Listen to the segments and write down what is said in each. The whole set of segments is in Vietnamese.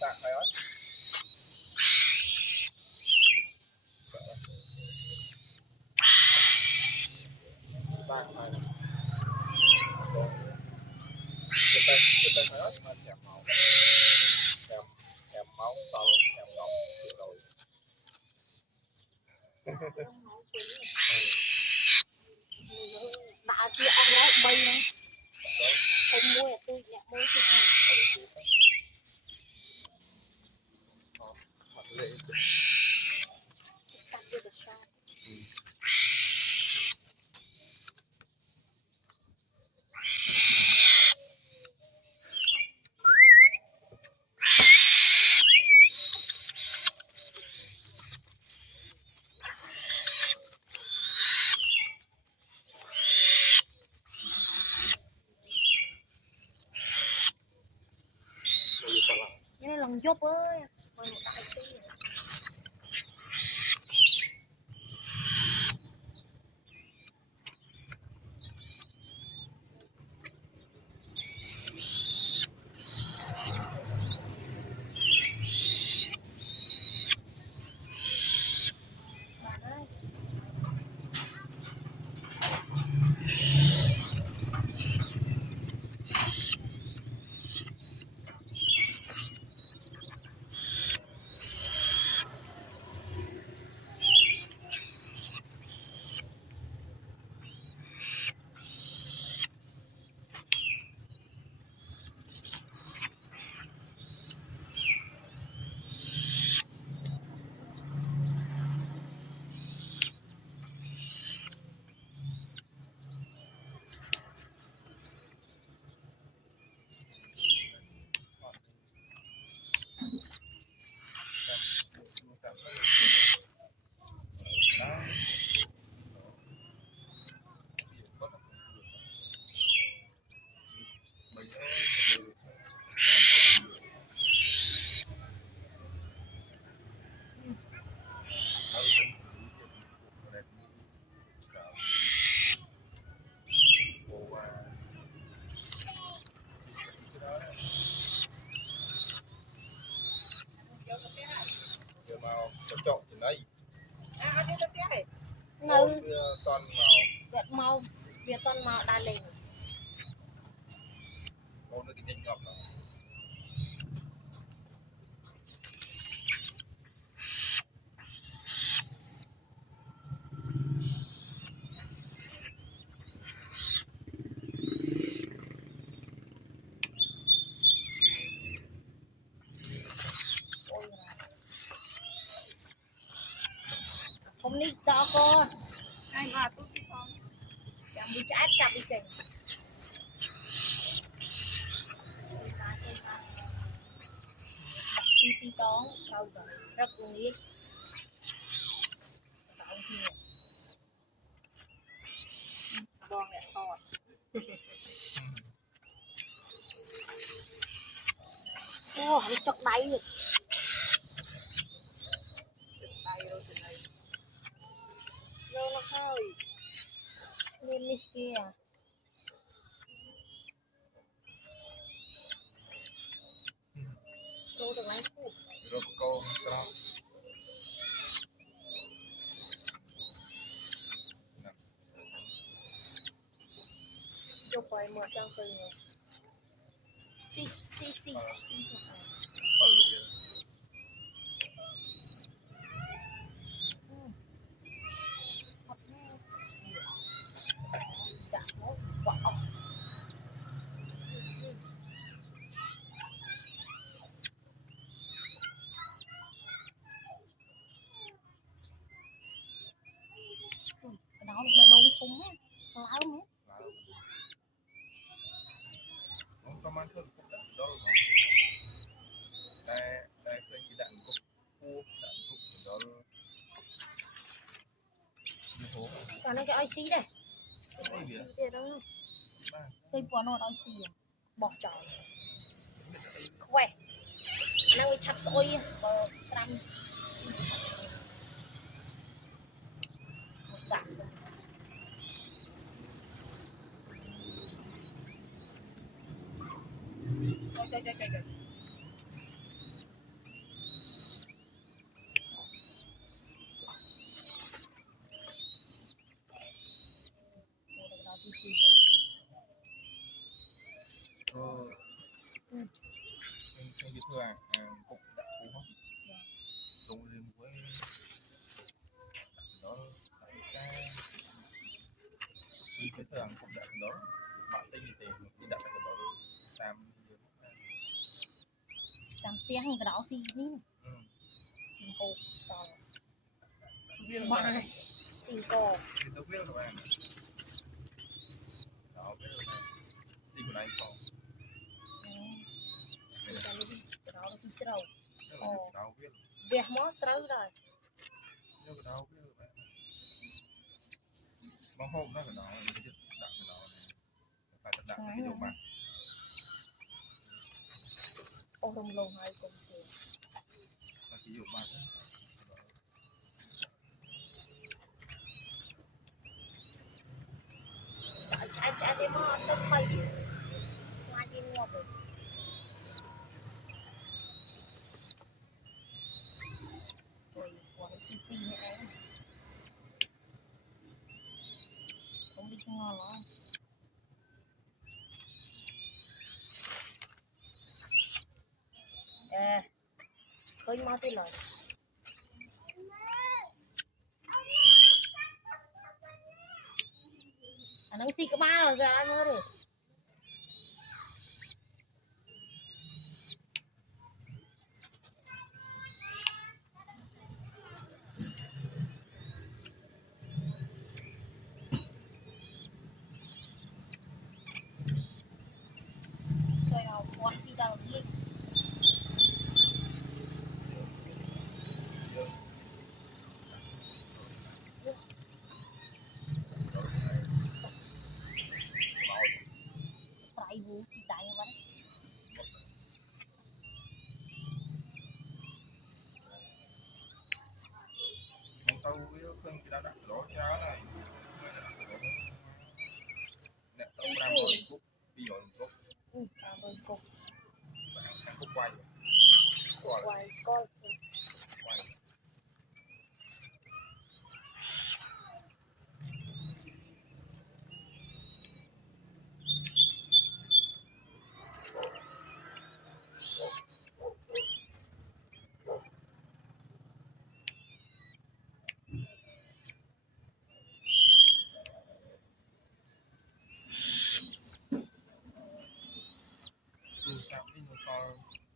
Tạc này á. Tạc này. Kita nói mà thèm máu. Thèm máu tao thèm ngọc chịu rồi. Đã xưa ông nói bay nữa. Không mua tôi nhẹ mua chứ không. Mặt lệ. Cắt được sao? Cái này lòng dốc ơi. Còn một đại tí. Chọn từ đây. Nơi Toàn màu. Việt màu. Việt toàn màu đa lên. Có được cái nhanh ngọc nào. Hôm nay to con. Ai mà tôi đi con. Chẳng bị chát chặt đi chừng. Pi to cao rồi. Rất cùng ý. Tạo kia. Con này to. Ô, hắn chọc đáy rồi. Đáy rồi từ này. Đâu nó hơi. Lên đi kia. Cô được lái phụ. Rồi cô tròn. Chụp quay một trang từ này. Xì. Đó là bông phúng á, láo nữa. Nó có mang thương cũng đạn đó rồi. Đây cái đạn cục cua, đạn cục đó. Còn nó cái IC đây. IC kia đâu. Cây bò nó IC à. Bọc tròn. Khỏe. Năng bị chặt xôi bờ trăng. Đạn. Như thường cục đã cũ không dùng riêng với đó cái thường cục đã đó bạn tay như thế thì đặt cái đó làm tiếng cái đó gì ní xin cô sao xin cô thì tôi biết rồi bạn đó biết rồi thì của này không cái đó xin sâu đâu biết việc món sâu rồi đâu biết rồi bạn mong hôm đó cái đó đặt cái đó phải đặt cái đồ bạn ô rồng lồng hay cũng xịn là cái đồ bạn anh em mà sắp phải ngoài đi mua rồi rồi của cái CP này ấy không đi xem ngon lắm khơi mau tí lời anh đang xì cái ba rồi ra anh ơi rồi nào con xì ra rồi đi phải vũ xì đại như vậy tao yêu thương cái đã đặt đó cho này nè tao làm rồi cúc đi rồi cúc làm rồi cục ăn cúc quay quay coi từ sao đi nó to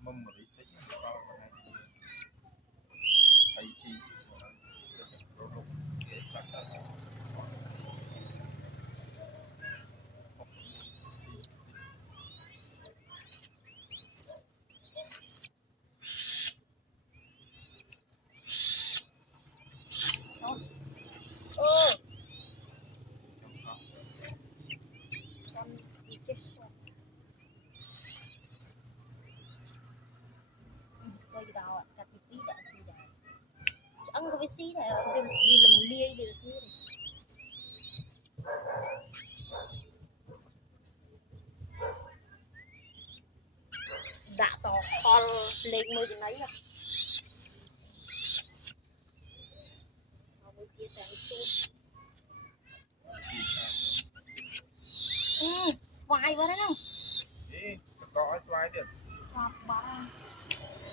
mâm mà đi tính nó to vào này thấy chi rồi lúc cái đặt đặt con đi chết rồi cái đó cắt cái tí đã ăn cái xí này đi làm lia đi thứ này đã tỏ con lên mưa chừng ấy à sau mới kia tại xoài vào đấy không đi có xoay được hoặc bà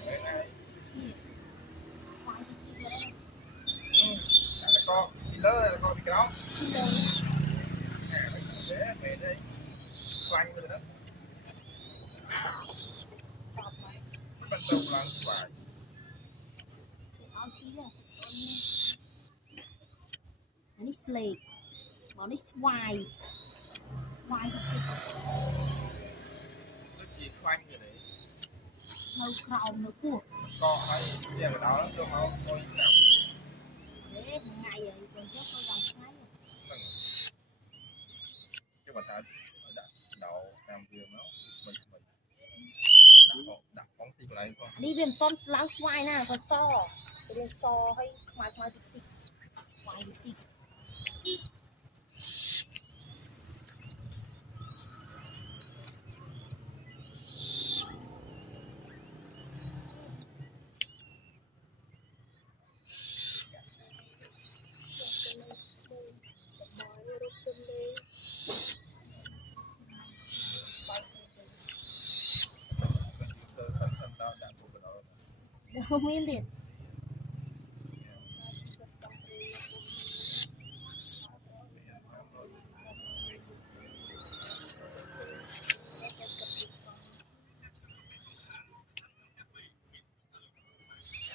đấy này xoài thì kia đấy là con đi lơ là con bị cái đó rồi để về đây quanh rồi đó hoặc bà bắt đầu làm xoay áo xí là sợi nó slate mà nó xoài xoài thì nó chỉ quanh rồi đấy lâu cầu nữa của có hay tiền cái đó cho nó thôi nào để một ngày rồi còn chết sau dòng xoài chứ mà ta đã đậu làm việc nó mình đặt phóng tin lại con đi bên con láng xoài nè còn so bên so hay khoai khoai thịt khoai thịt មានទៀត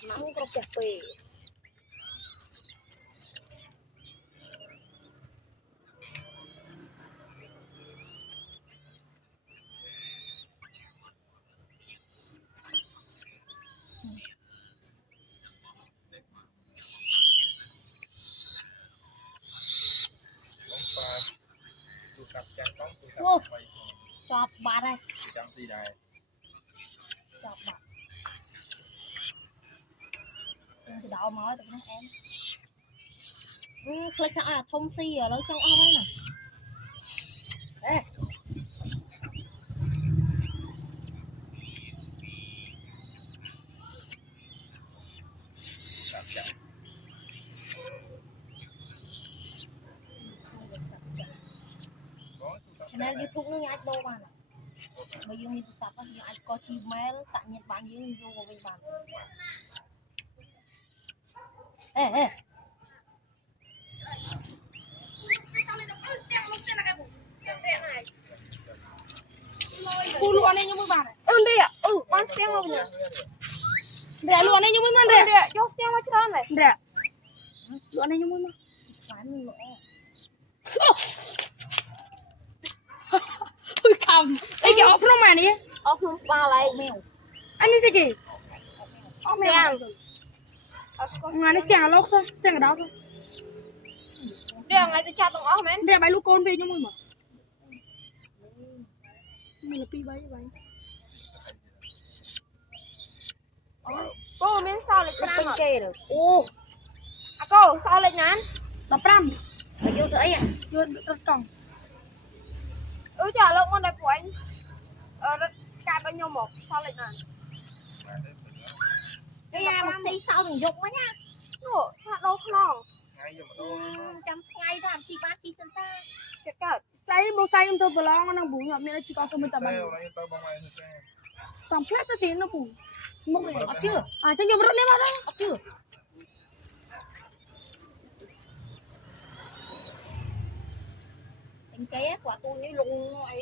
ម៉ាំគ្រប់ចាស់ពេកចប់បាត់ហើយចាំទីដែរចប់បាត់ទៅដល់មកទៅនោះអែមភ្លេចថាឲ្យអាធំស៊ីឥឡូវចង់អស់ហើយណាអេChannel YouTube នេះអាចដូរបានបើយើងមានទូរស័ព្ទយើងអាចស្គាល់ Gmail តាក់ញាតបានយើងយកមកវិញបានអេគូលក់នេះខ្ញុំមើលបានរៀបានស្ទាំងមកវិញរៀលក់នេះខ្ញុំមើលបានរៀយកស្ទាំងមកច្រើនហើយរៀលក់នេះខ្ញុំមើលមកបានល្អអុយខំអីគេអស់ភ្នំអានេះអស់ភ្នំបាល់ហើយមែវអានេះស្អីគេអស់មែវអានេះស្ទាំងលោកស្ទាំងកដោទៅរៀងឲ្យទៅចាប់ទាំងអស់មែនរៀងបាយលូកូនវិញខ្ញុំមួយមកមាន2 3អូមានសល់លេខ5ពេញគេទៅអូអាកូសល់លេខណាន15បើយកទៅអីយករត់កង់ចាលោកមកដល់ព្រួយរត់កាត់ឲ្យខ្ញុំមកសល់លេខណានយ៉ាមកស៊ីសៅនឹងយកមិញណានោះថាដោខ្នងថ្ងៃយកមកដោចាំថ្ងៃថាជីបានជីសិនតាចេះកើតស្អីមកស្អីខ្ញុំទៅប្រឡងហ្នឹងពូខ្ញុំមានជីកោសុំទៅបានទៅបងឯងទៅសំផ្លាក់ទៅទីនោះពូមកអត់ជឿអញ្ចឹងខ្ញុំរត់នេះមកដល់អត់ជឿគេគាត់ទូនេះលងអី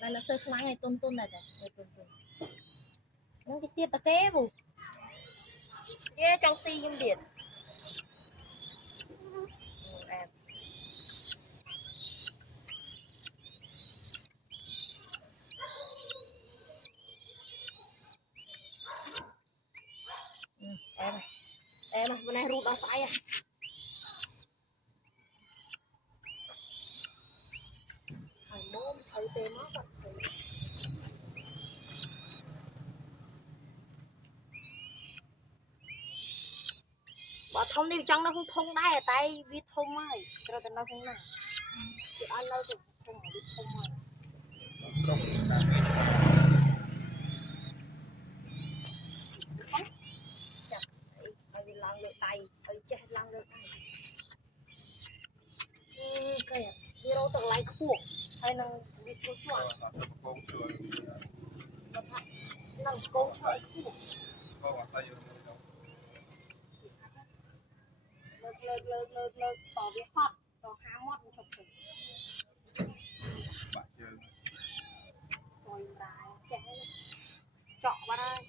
តែនៅសើខ្លាំងឯទុនដែរតែទុនហ្នឹងគេស្ទាបតាគេពូគេចង់ស៊ីខ្ញុំទៀតអែមម្នេះរូតដល់ស្អីហ៎ហើយទេមកគាត់បើធំនេះចង់នៅក្នុងធុងដែរតែវាធំហើយត្រូវតែនៅក្នុងហ្នឹងគេឲ្យនៅទៅធំវាធំហើយក្រុមចាប់ឲ្យវាឡើងលើដៃឲ្យចេះឡើងលើដៃគេវារោទៅកន្លែងខ្ពស់ហើយនឹងវាជួយជាប់ទៅកងជួយនឹងកងជួយខ្ពស់កងអត់ទៅយកលើកតវាហត់តហាមាត់មិនឈប់ទៅបាក់ជើងអុយរាយចេះចក់បាត់ហើយ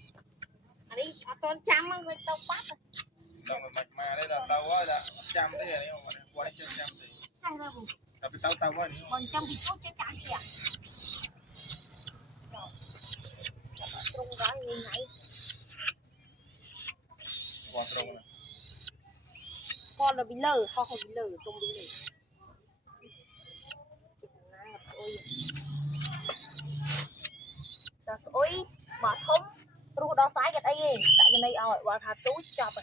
អានេះអត់តន់ចាំហ្នឹងវិញទៅបាត់ដល់មិនមកទេដល់ទៅហើយដល់ចាំទេអានេះគាត់ជឿចាំទេចាស់ទៅតែទៅហើយនេះបងចាំពីចូលចេះចាំទេត្រង់ដល់ថ្ងៃគាត់ត្រង់គាត់ទៅពីលើហោះពីលើទុំពីលើអូយដល់ស្អុយមកធំព្រោះដល់ស្អែកអត់អីទេដាក់ចំណីឲ្យបើថាទូចចាប់